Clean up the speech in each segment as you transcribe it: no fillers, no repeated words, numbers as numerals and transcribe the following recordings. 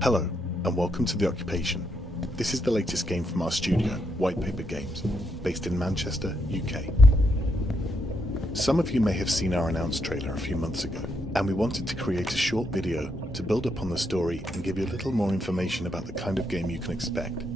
Hello, and welcome to The Occupation. This is the latest game from our studio, White Paper Games, based in Manchester, UK. Some of you may have seen our announced trailer a few months ago, and we wanted to create a short video to build upon the story and give you a little more information about the kind of game you can expect.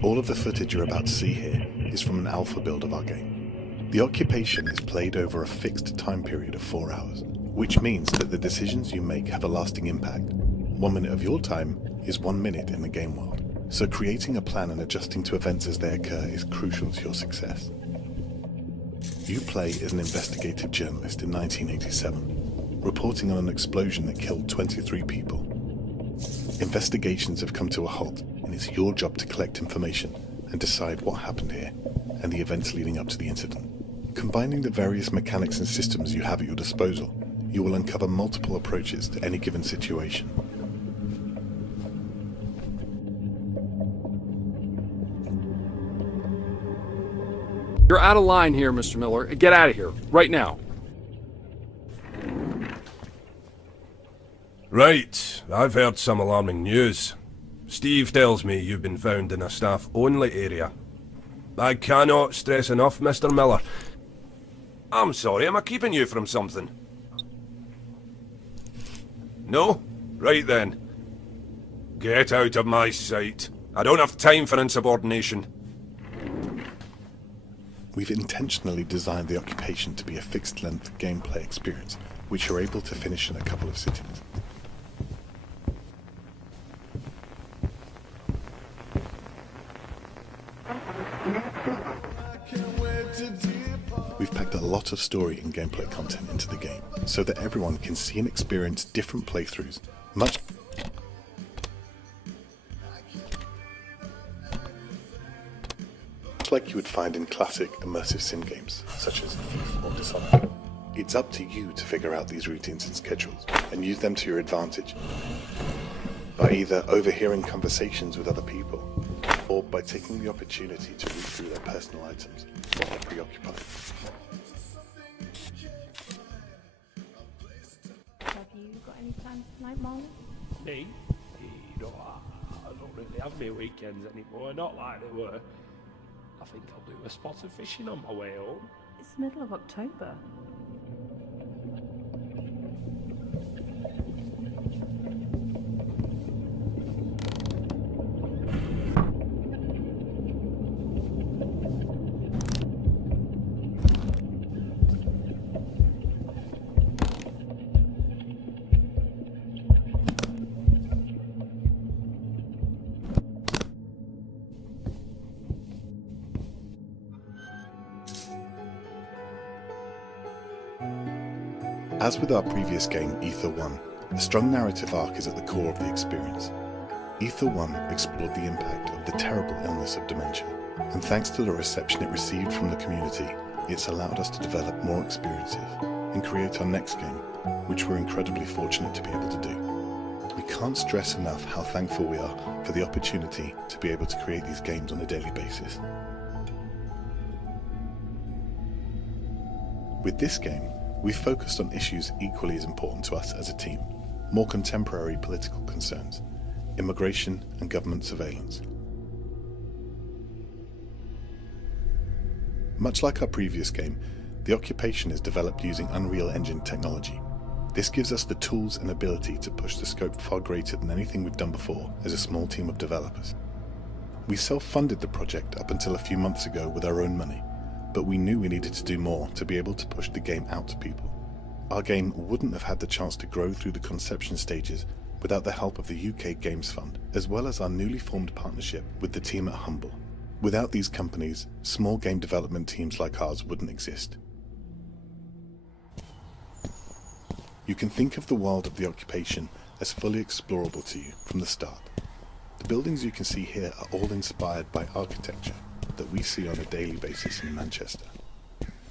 All of the footage you're about to see here is from an alpha build of our game. The Occupation is played over a fixed time period of 4 hours, which means that the decisions you make have a lasting impact. 1 minute of your time is 1 minute in the game world, so creating a plan and adjusting to events as they occur is crucial to your success. You play as an investigative journalist in 1987, reporting on an explosion that killed 23 people. Investigations have come to a halt, and it's your job to collect information and decide what happened here and the events leading up to the incident. Combining the various mechanics and systems you have at your disposal, you will uncover multiple approaches to any given situation. You're out of line here, Mr. Miller. Get out of here, right now. Right, I've heard some alarming news. Steve tells me you've been found in a staff-only area. I cannot stress enough, Mr. Miller. I'm sorry, am I keeping you from something? No? Right then. Get out of my sight. I don't have time for insubordination. We've intentionally designed The Occupation to be a fixed-length gameplay experience, which you're able to finish in a couple of sittings. We've packed a lot of story and gameplay content into the game, so that everyone can see and experience different playthroughs, much like you would find in classic immersive sim games, such as Thief or Dishonored. It's up to you to figure out these routines and schedules, and use them to your advantage, by either overhearing conversations with other people, or by taking the opportunity to read through their personal items while they're preoccupied. Have you got any plans tonight, Marlon? Me? You know, I don't really have my weekends anymore, not like they were. I think I'll do a spot of fishing on my way home. It's the middle of October. As with our previous game, Ether 1, a strong narrative arc is at the core of the experience. Ether 1 explored the impact of the terrible illness of dementia, and thanks to the reception it received from the community, it's allowed us to develop more experiences and create our next game, which we're incredibly fortunate to be able to do. We can't stress enough how thankful we are for the opportunity to be able to create these games on a daily basis. With this game, we've focused on issues equally as important to us as a team, more contemporary political concerns, immigration and government surveillance. Much like our previous game, The Occupation is developed using Unreal Engine technology. This gives us the tools and ability to push the scope far greater than anything we've done before as a small team of developers. We self-funded the project up until a few months ago with our own money, but we knew we needed to do more to be able to push the game out to people. Our game wouldn't have had the chance to grow through the conception stages without the help of the UK Games Fund, as well as our newly formed partnership with the team at Humble. Without these companies, small game development teams like ours wouldn't exist. You can think of the world of The Occupation as fully explorable to you from the start. The buildings you can see here are all inspired by architecture that we see on a daily basis in Manchester.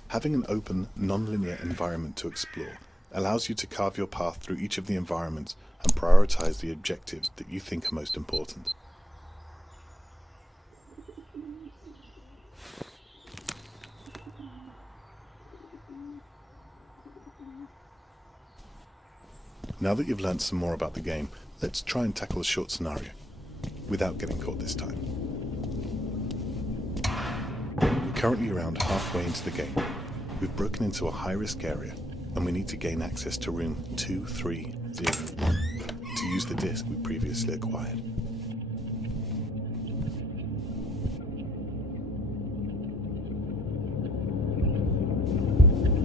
Having an open, non-linear environment to explore allows you to carve your path through each of the environments and prioritize the objectives that you think are most important. Now that you've learnt some more about the game, let's try and tackle a short scenario, without getting caught this time. We're currently around halfway into the game. We've broken into a high-risk area, and we need to gain access to room 2301 to use the disc we previously acquired.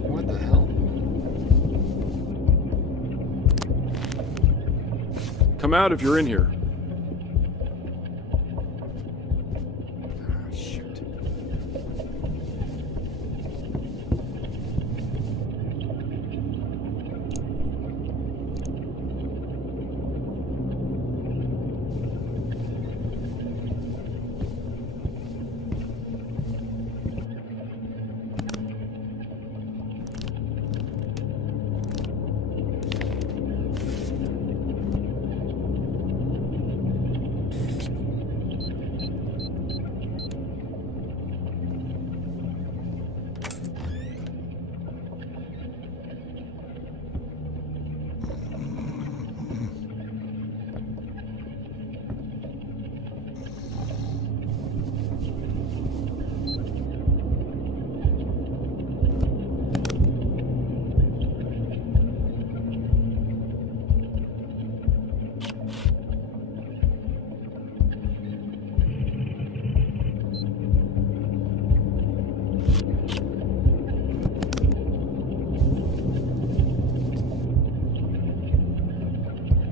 What the hell? Come out if you're in here. Ah, shoot.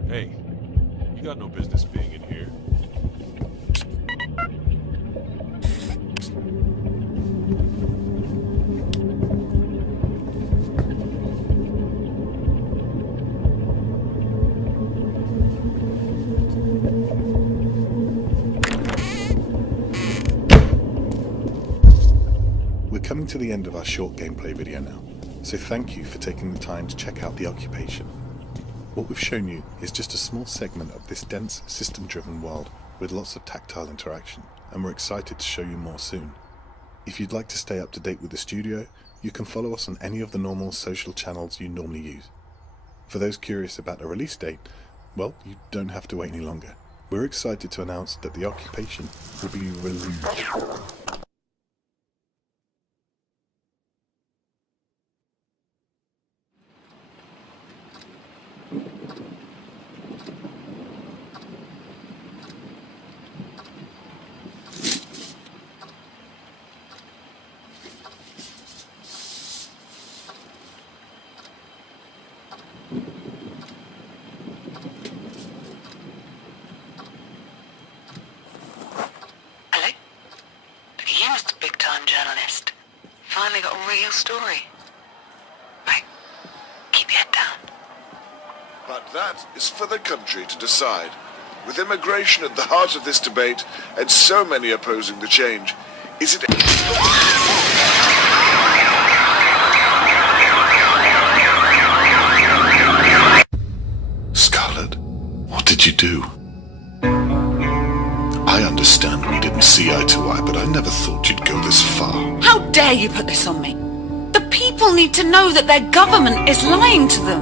Hey, you got no business being in here. We're coming to the end of our short gameplay video now, so thank you for taking the time to check out the occupation. What we've shown you is just a small segment of this dense, system-driven world with lots of tactile interaction, and we're excited to show you more soon. If you'd like to stay up to date with the studio, you can follow us on any of the normal social channels you normally use. For those curious about a release date, well, you don't have to wait any longer. We're excited to announce that the occupation will be released. Hello? You, Mr. Big-Time Journalist. Finally got a real story. Right. Keep your head down. But that is for the country to decide. With immigration at the heart of this debate, and so many opposing the change, is it... Scarlet, what did you do? I understand we didn't see eye to eye, but I never thought you'd go this far. How dare you put this on me? The people need to know that their government is lying to them.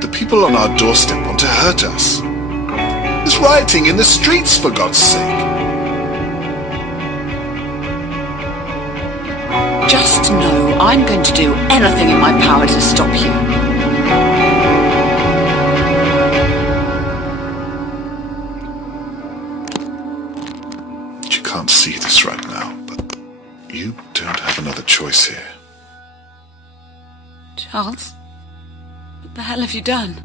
The people on our doorstep want to hurt us. There's rioting in the streets, for God's sake. Just know I'm going to do anything in my power to stop you. You can't see this right now, but you don't have another choice here. Charles, what the hell have you done?